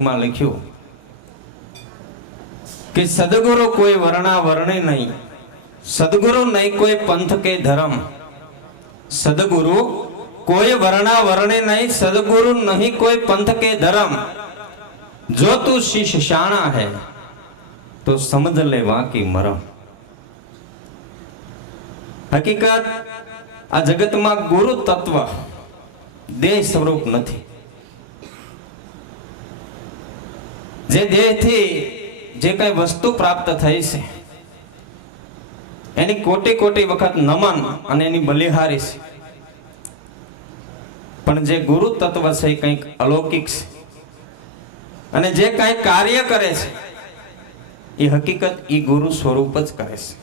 માં લખ્યું કે સદગુરુ કોઈ વર્ણા વર્ણે નહીં. સદગુરુ નહીં કોઈ પંથ કે ધર્મ. સદગુરુ કોઈ વર્ણા વર્ણે નહીં, સદગુરુ નહીં કોઈ પંથ કે ધર્મ. જો તું શિષ્ય શાણા હે, તો સમજ લે વાંકી મરમ. હકીકત, આ જગતમાં ગુરુ તત્વ દેહ સ્વરૂપ નથી. જે દેહથી જે કઈ વસ્તુ પ્રાપ્ત થઈ છે, એની કોટી કોટી વખત નમન અને એની બલિહારી છે. પણ જે ગુરુ તત્વ છે એ કંઈક અલૌકિક છે. અને જે કાંઈ કાર્ય કરે છે, એ હકીકત એ ગુરુ સ્વરૂપ જ કરે છે.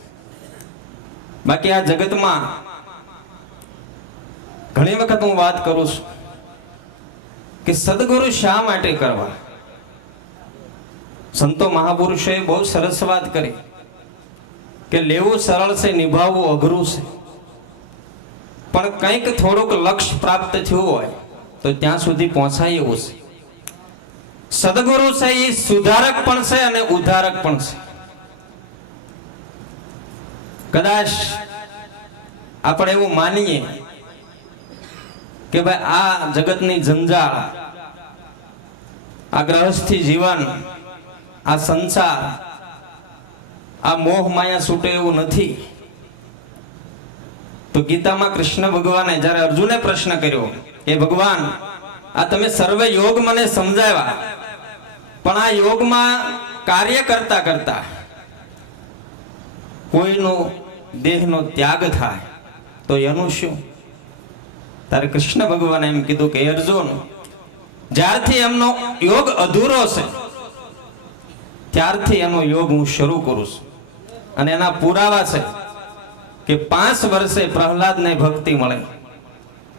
બાકી આ જગતમાં ઘણી વખત હું વાત કરું છું કે સદગુરુ શા માટે કરવા? સંતો મહાપુરુષોએ બહુ સરસ વાત કરી કે લેવું સરળ છે, નિભાવવું અઘરું છે. પણ કંઈક થોડુંક લક્ષ્ય પ્રાપ્ત થયું હોય તો ત્યાં સુધી પહોંચાય એવું છે. સદગુરુ છે, એ સુધારક પણ છે અને ઉદ્ધારક પણ છે. કદાચ આપણે એવું માનીએ કે ભાઈ આ જગતની જંજાળ, આ ગ્રહસ્થી જીવન આ સંસાર, આ મોહ માયા છૂટે એવું નથી. તો ગીતામાં કૃષ્ણ ભગવાને જ્યારે અર્જુને પ્રશ્ન કર્યો એ ભગવાન, આ તમે સર્વે યોગ મને સમજાવ્યા. પણ આ યોગમાં કાર્ય કરતા કરતા કોઈનો દેહનો ત્યાગ થાય, તો એનું શું? ત્યારે કૃષ્ણ ભગવાને એમ કીધું કે અર્જુન, જ્યારથી એમનો યોગ અધૂરો છે ત્યારથી એનો યોગ હું શરૂ કરું છું. અને એના પુરાવા છે કે પાંચ વર્ષે પ્રહલાદને ભક્તિ મળે,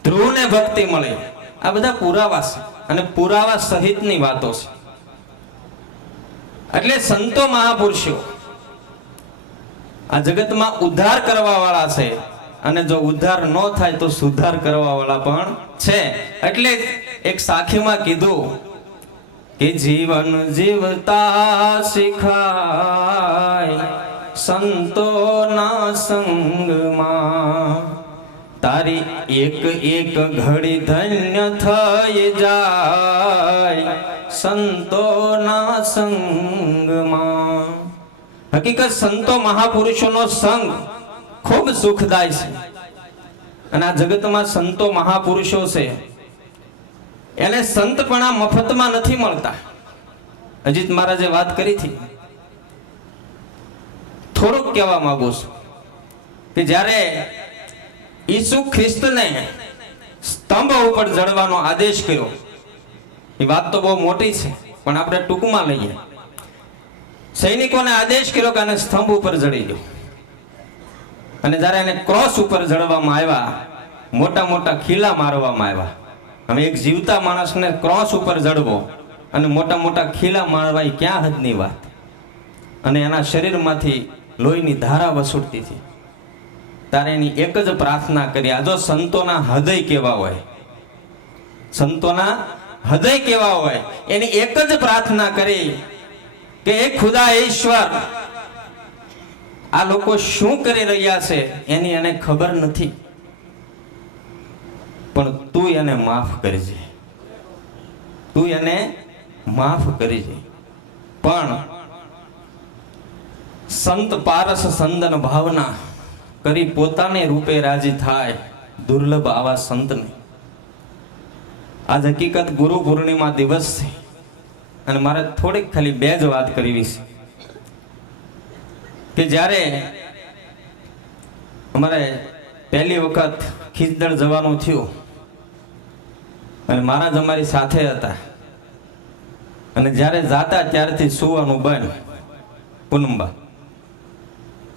ધ્રુવને ભક્તિ મળે. આ બધા પુરાવા છે અને પુરાવા સહિતની વાતો છે. એટલે સંતો મહાપુરુષો, આ જગતમાં ઉદ્ધાર કરવા વાળા છે અને જો ઉદ્ધાર ન થાય તો સુધાર કરવા વાળા પણ છે. એટલે એક સાખીમાં કીધું કે જીવન જીવતા શીખાય સંતોના સંગમાં. તારી એક એક ઘડી ધન્ય થઈ જાય સંતોના સંગમાં. હકીકત સંતો મહાપુરુષોનો સંગ ખૂબ સુખદાય છે. અને આ જગતમાં સંતો મહાપુરુષો છે. એને સંતપણા મફતમાં નથી મળતા. અજીત મહારાજે વાત કરી હતી. થોડુંક કહેવા માંગુ છું કે જ્યારે ઈસુ ખ્રિસ્તને સ્તંભ ઉપર જડવાનો આદેશ કર્યો, એ વાત તો બહુ મોટી છે, પણ આપણે ટૂંકમાં લઈએ. સૈનિકોને આદેશ કર્યો કે આને સ્તંભ ઉપર જડી દો. અને જ્યારે એને ક્રોસ ઉપર જડવામાં આવ્યા, મોટા મોટા ખીલા મારવામાં આવ્યા હવે એક જીવતા માણસને ક્રોસ ઉપર જડવો અને મોટા મોટા ખીલા મારવા ક્યાં હદની વાત? અને એના શરીરમાંથી લોહીની ધારા વસૂટતી હતી તારે એની એક જ પ્રાર્થના કરી, આ જો સંતોના હૃદય કેવા હોય, સંતોના હૃદય કેવા હોય, એની એક જ પ્રાર્થના કરી કે એ ખુદા ઈશ્વર, આ લોકો શું કરી રહ્યા છે? એની એને ખબર નથી. પણ તું એને માફ કરજે. તું એને માફ કરજે. પણ સંત પારસ સંદન ભાવના કરી પોતાને રૂપે રાજી થાય દુર્લભ આવા સંતને. આજ હકીકત ગુરુ પૂર્ણિમા દિવસ છે. અને મારે થોડીક ખાલી બે જ વાત કરવી છે. કે જ્યારે અમારે પહેલી વખત ખીચદળ જવાનું થયું અને મહારાજ અમારી સાથે હતા. અને જ્યારે જાતા ત્યારથી સુવાનું બંધ. પૂનમબા,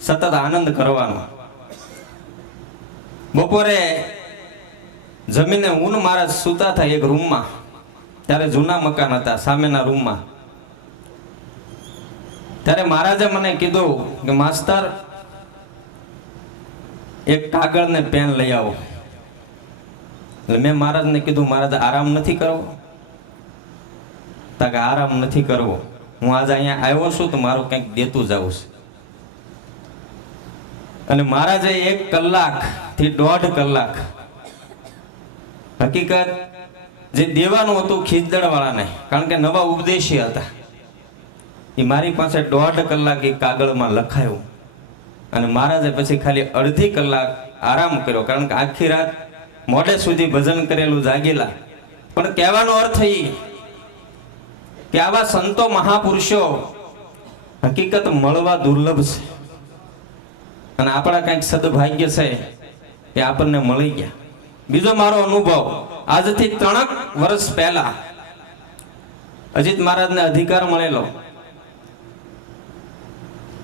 સતત આનંદ કરવાનો. બપોરે જમીને હું મહારાજ સૂતા હતા એક રૂમમાં. ત્યારે જૂના મકાન હતા, સામેના રૂમમાં. ત્યારે મહારાજે મને કીધું કે, માસ્તર, એક કાગળ ને પેન લઈ આવો. એટલે મેં મહારાજને કીધું, મહારાજ, આરામ નથી કરવો. તા કે આરામ નથી કરવો. હું આજે અહીંયા આવ્યો છું તો મારું કંઈક દેતું જવું છે. અને મહારાજે એક કલાકથી દોઢ કલાક હકીકત જે દેવાનું હતું ખીજદડ વાળાને કારણ કે નવા ઉપદેશી હતા, એ મારી પાસે દોઢ કલાક એ કાગળમાં લખાયું. અને મહારાજે પછી ખાલી અડધી કલાક આરામ કર્યો, કારણ કે આખી રાત મોડે સુધી ભજન કરેલું જાગેલા. પણ કહેવાનો અર્થ એ કે આવા સંતો મહાપુરુષો હકીકત મળવા દુર્લભ છે. અને આપણા કંઈક સદભાગ્ય છે કે આપણને મળી ગયા. બીજો મારો અનુભવ, આજથી ત્રણક વર્ષ પહેલા અજીત મહારાજને અધિકાર મળેલો.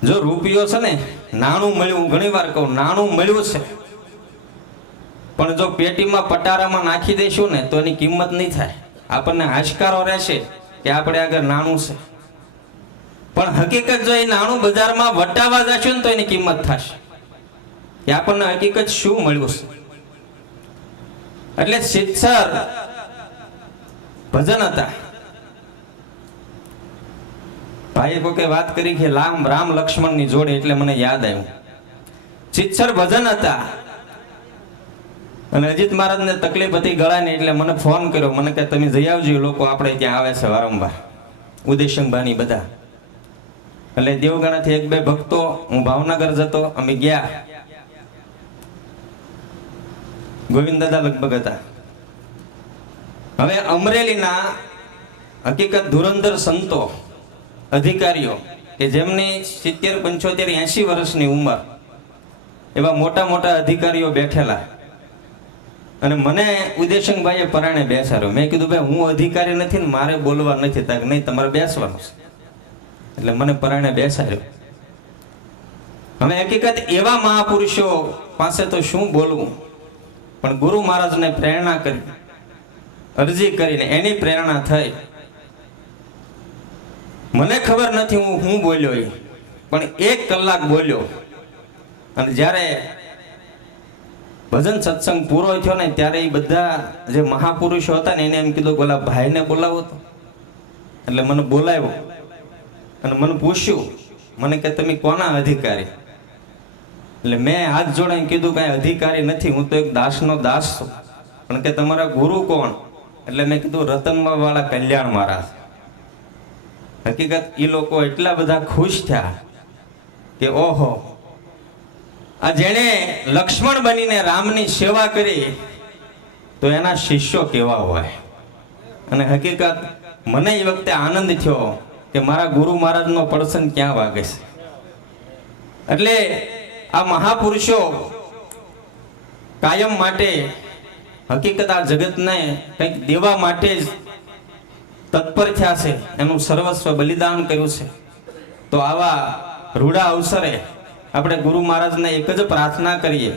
જો રૂપિયો છે ને, નાણું મળ્યું ઘણી વાર કહું, નાણું મળ્યું છે. પણ જો પેટીમાં પટારામાં નાખી દઈશું ને, તો એની કિંમત નહીં થાય. આપણને આશકારો રહેશે કે આપણે આગળ નાણું છે. પણ હકીકત જો એ નાણું બજારમાં વટાવા જશું ને, તો એની કિંમત થશે. કે આપણને હકીકત શું મળ્યું છે? એટલે સિત્સર ભજન હતા. ભાઈએ કોકે વાત કરી કે રામ રામ લક્ષ્મણની જોડે, એટલે મને યાદ આવ્યું. સિત્સર ભજન હતા. અને અજીત મહારાજને તકલીફ હતી ગળાની એટલે મને ફોન કર્યો. મને કે તમે જઈ આવજો લોકો આપણે ત્યાં આવે છે વારંવાર. ઉદયશંભાની બધા. એટલે દેવગણાથી એક બે ભક્તો, હું ભાવનગર જતો, અમે ગયા. ગોવિંદ દાદા લગભગ હતા. હવે અમરેલીના હકીકત ધુરંધર સંતો, અધિકારીઓ, કે જેમની સિત્તેર પંચોતેર એંશી વર્ષની ઉંમર, એવા મોટા મોટા અધિકારીઓ બેઠેલા. અને મને ઉદયશંકભાઈએ પરાણે બેસાડ્યો. મેં કીધું, ભાઈ, હું અધિકારી નથી ને મારે બોલવા નથી. તાક નહીં, તમારે બેસવાનું એટલે મને પરાણે બેસાડ્યો. હવે હકીકત એવા મહાપુરુષો પાસે તો શું બોલવું? પણ ગુરુ મહારાજને પ્રેરણા કરી, અરજી કરીને એની પ્રેરણા થઈ. મને ખબર નથી હું હું બોલ્યો પણ એક કલાક બોલ્યો. અને જ્યારે ભજન સત્સંગ પૂરો થયો ને ત્યારે એ બધા જે મહાપુરુષો હતા ને એને એમ કીધું બોલા ભાઈને બોલાવો તો. એટલે મને બોલાવ્યો. અને મને પૂછ્યું, મને કે તમે કોના અધિકારી? એટલે મેં હાથ જોડાઈને કીધું કાંઈ અધિકારી નથી, હું તો એક દાસનો દાસ છું. પણ કે તમારા ગુરુ કોણ? એટલે મેં કીધું રતનમાં વાળા કલ્યાણ મહારાજ. હકીકત એ લોકો એટલા બધા ખુશ થયા કે ઓહો આ જેણે લક્ષ્મણ બનીને રામની સેવા કરી, તો એના શિષ્યો કેવા હોય? અને હકીકત, મને એ વખતે આનંદ થયો કે મારા ગુરુ મહારાજનો પડસન ક્યાં વાગે છે? એટલે આ મહાપુરુષો કાયમ માટે હકીકત આ જગતને કંઈક દેવા માટે જ તત્પર થયા છે. એનું સર્વસ્વ બલિદાન કર્યું છે. તો આવા રૂડા અવસરે આપણે ગુરુ મહારાજને એક જ પ્રાર્થના કરીએ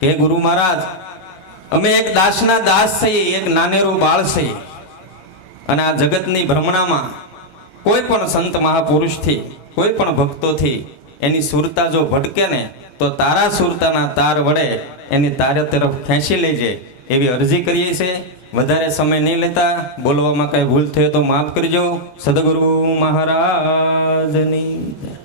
કે ગુરુ મહારાજ, અમે એક દાસના દાસ છીએ, એક નાનેરું બાળ છીએ. અને આ જગતની ભ્રમણામાં કોઈ પણ સંત મહાપુરુષથી, કોઈ પણ ભક્તોથી એની સુરતા જો ભટકે ને, તો તારા સુરતાના તાર વડે એની તારે તરફ ખેંચી લેજે એવી અરજી કરીએ છીએ. વધારે સમય નહીં લેતા, બોલવામાં કઈ ભૂલ થયો તો માફ કરજો. સદગુરુ મહારાજની.